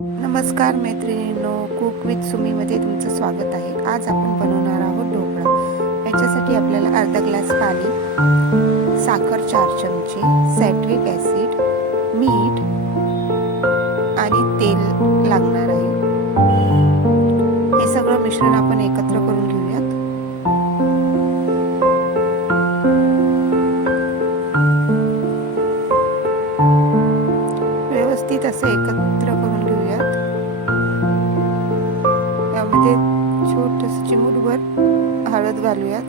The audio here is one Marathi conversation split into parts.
नमस्कार मैत्रिणींनो, कुक विथ सुमीमध्ये तुमचं स्वागत आहे. आज आपण बनवणार आहोत ढोकळा. याच्यासाठी आपल्याला अर्धा ग्लास पाणी, साखर 4 चमचे, सायट्रिक ॲसिड, मीठ आणि तेल लागणार आहे. हे सगळं मिश्रण आपण एकत्र करून घेऊयात. व्यवस्थित असं एकत्र करून घेऊयात. यामध्ये छोटंसं चिमूटभर हळद घालूयात.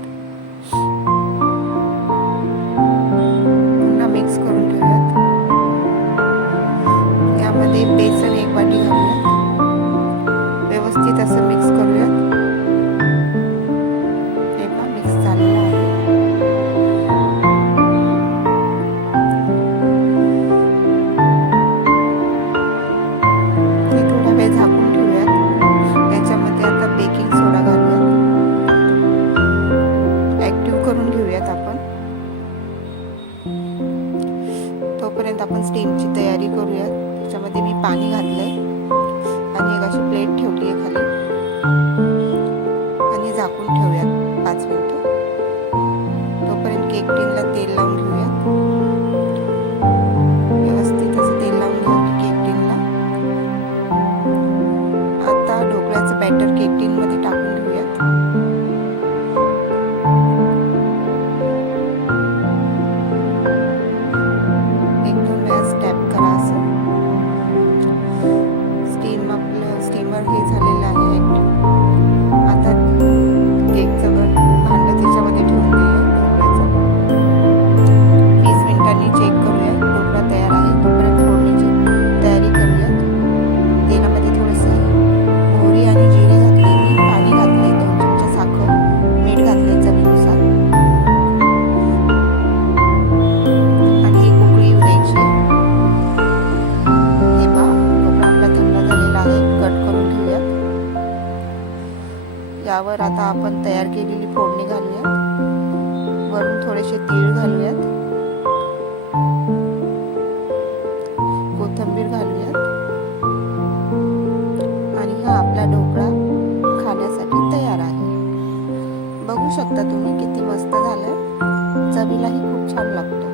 पुन्हा मिक्स करून घेऊयात. यामध्ये बेसन 1 वाटी घालूयात. व्यवस्थित असं मिक्स करूयात. हे पहा मिक्स झालेलं आहे. झाकून ठेवूयात. याच्यामध्ये आता बेकिंग सोडा घालूयात. ऍक्टिव्ह करून घेऊयात आपण. तोपर्यंत आपण स्टीमची तयारी करूयात. त्याच्यामध्ये मी पाणी घातलंय आणि एक अशी प्लेट ठेवली आहे खाली आणि झाकून ठेवूयात 5 मिनिटं. तोपर्यंत केक टिनला तेल लावून घेऊयात. व्यवस्थित असं तेल लावून घ्या केक टिनला. आता ढोकळ्याचं बॅटर केक टिन मध्ये टाकून घेऊयात. एक 2 वेळा स्टॅप करा. असं स्टीमर हे झालेलं आहे ऍक्टिव्ह. आता केकचं भांडं त्याच्यामध्ये ठेवून देऊया ढोकळ्याचं. 20 मिनिटांनी चेक करूया ढोकळा तयार आहे. तोपर्यंत फोडणीची तयारी करूयात. तेलामध्ये थोडंसं मोहरी आणि जिरे घातले. मी पाणी घातले. 2 चमचे साखर, मीठ घातले चवीनुसार आणि एक उकळी येऊ द्यायची. हे पहा ढोकळा आपला थंड झालेला आहे. कट करून घेऊयात. यावर आता आपण तयार केलेली फोडणी घालूयात. वरून थोडेसे तीळ घालूयात. कोथिंबीर घालूयात आणि हा आपला ढोकळा खाण्यासाठी तयार आहे. बघू शकता तुम्ही किती मस्त झालाय. चवीलाही खूप छान लागतो.